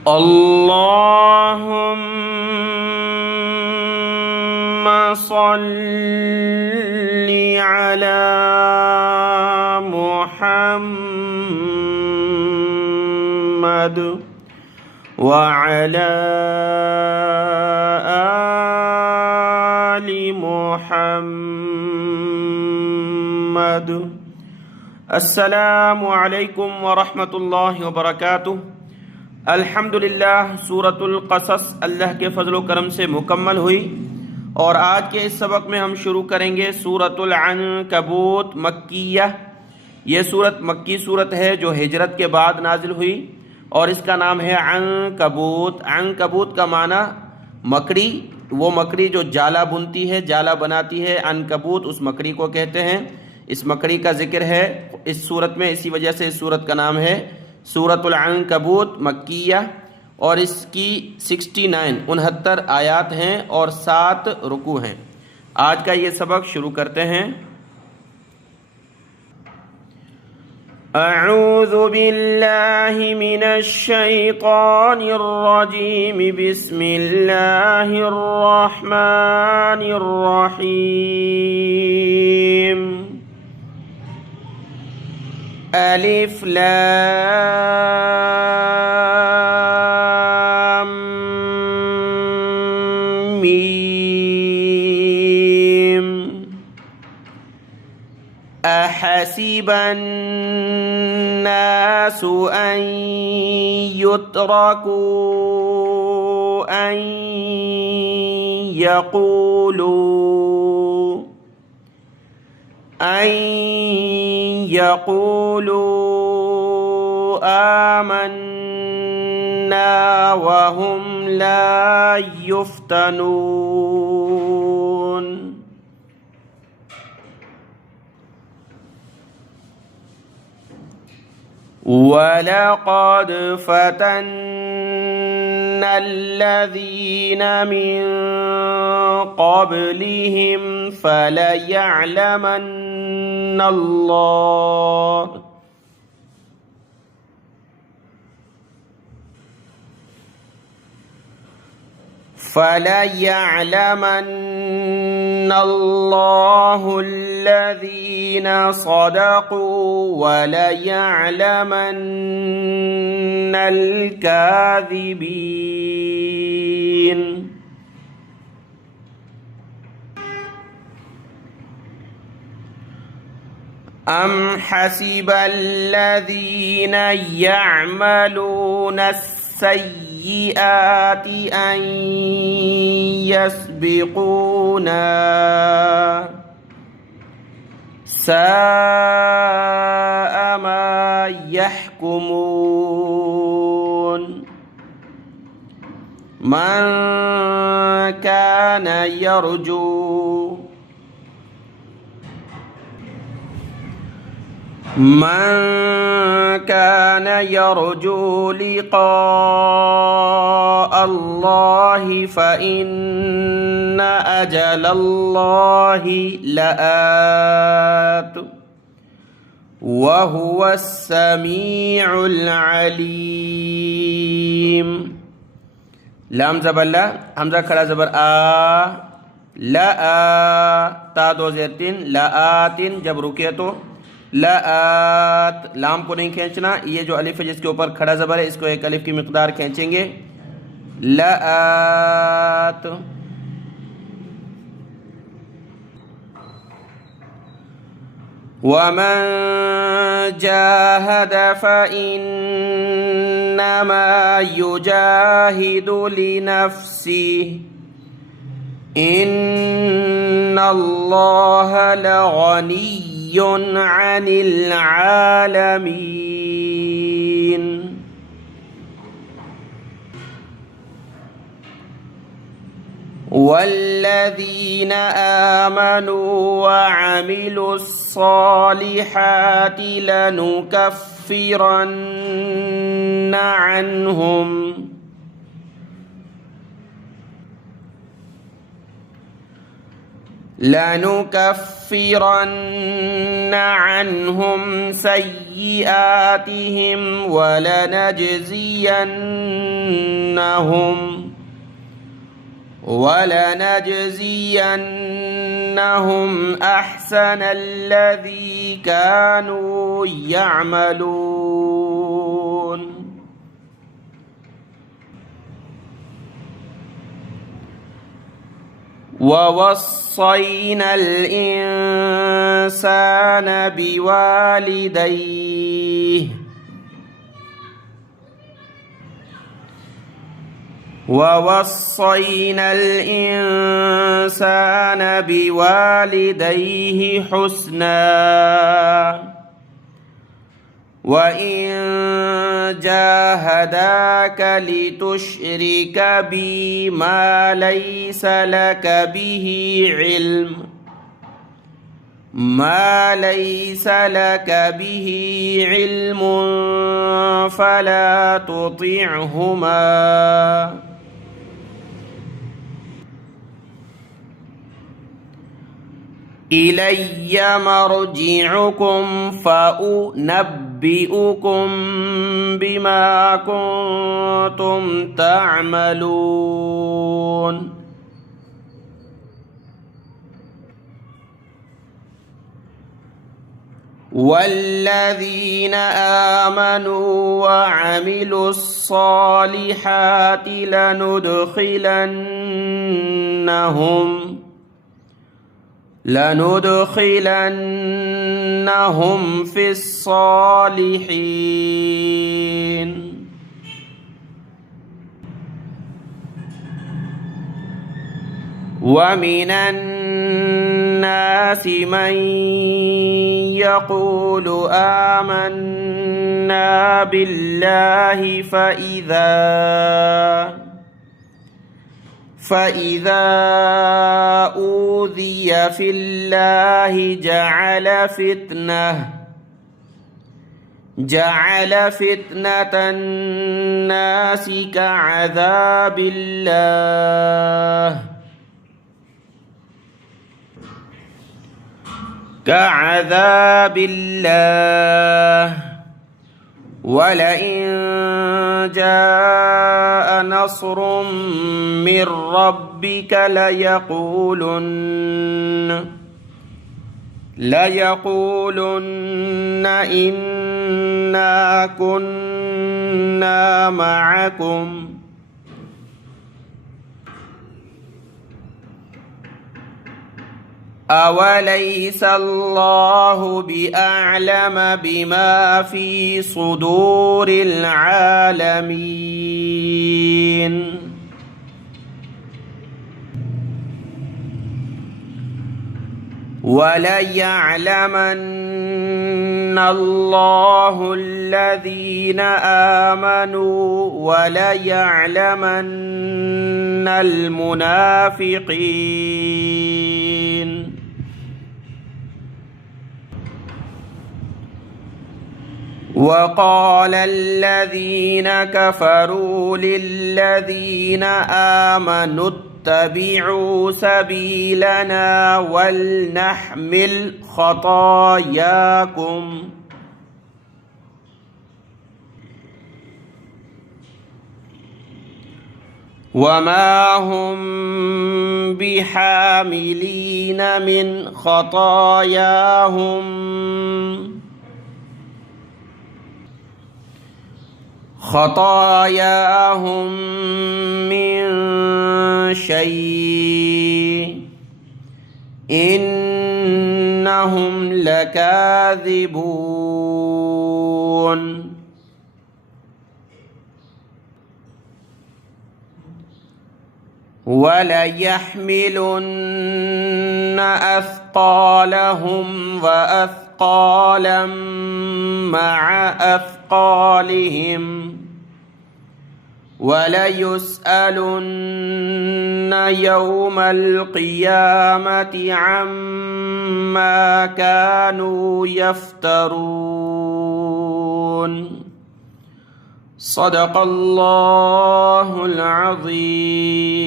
اللهم صل على محمد وعلى آل محمد। अस्सलामु अलैकुम वरहमतुल्लाहि वबरकातुह। अल्हम्दुलिल्लाह, सूरतुल क़सस अल्लाह के फ़ज़्ल व करम से मुकम्मल हुई और आज के इस सबक में हम शुरू करेंगे सूरतुल अनकबूत मक्किया। ये सूरत मक्की सूरत है जो हिजरत के बाद नाजिल हुई और इसका नाम है अनकबूत। अनकबूत का माना मकड़ी, वो मकड़ी जो जाला बुनती है, जाला बनाती है, अनकबूत उस मकड़ी को कहते हैं। इस मकड़ी का जिक्र है इस सूरत में, इसी वजह से इस सूरत का नाम है सूरतुल अनकबूत मक्किया और इसकी 69 आयात हैं और 7 रुकू हैं। आज का ये सबक शुरू करते हैं। अऊज़ु बिल्लाहि मिनश शैतानिर रजीम, बिस्मिल्लाहिर रहमानिर रहीम। अलिफ लाम मीम। अहसिबन नासु अन युत्रकू अन यक़ूलू आमन्ना वहुम ला युफ्तनून। वलक़द फ़तन्ना अल्लज़ीन मिन क़ब्लिहिम فليعلمن الله الذين صدقوا وليعلمن الكاذبين। أم حسب الذين يعملون السيئات أن يسبقونا ساء ما يحكمون। من كان يرجو لقاء الله فإن أجل الله لآت وهو السميع العليم। लाम ज़बर ला, हमजा खड़ा ज़बर आ, ला आ, ता दो ज़ेर तीन, ला आतिन। जब रुके तो लात, लाम को नहीं खींचना। ये जो अलिफ है जिसके ऊपर खड़ा ज़बर है, इसको एक अलिफ की मिक़दार खींचेंगे। लात। वमन जाहद फ़इन्नमा युजाहिदु लिनफ़्सिही इन्नल्लाह लगनिय्युन अनिल आलमीन। वल्लज़ीन आमनू वअमिलुस्सालिहाति लनुकफ्फिरन्न अन्हुम لنكفرن عنهم سيئاتهم ولنجزينهم أحسن الذي كانوا يعملون. ووصينا الإنسان بوالديه حسنا وإن جاهداك لتشرك بي ما ليس لك به علم فلا تطعهما إلي مرجعكم فأنبئكم بما كنتم تعملون. والذين آمنوا وعملوا الصالحات لندخلنهم في الصالحين. ومن الناس من يقول آمنا بالله فإذا أوذي في الله جعل فتنة الناس كعذاب الله ولئن جاء نصر من ربك ليقولن إنا كنا معكم أوليس الله بأعلم بما في صدور العالمين. وليعلمن الله الذين آمنوا وليعلمن المنافقين. وقال الذين كفروا للذين آمنوا اتبعوا سبيلنا ولنحمل خطاياكم وما هم بحاملين من خطاياهم من شيء إنهم لكاذبون. وليحملن أثقالهم وأثقالا مع أثقالهم وليسألن يوم القيامة عما كانوا يفترون. صدق الله العظيم.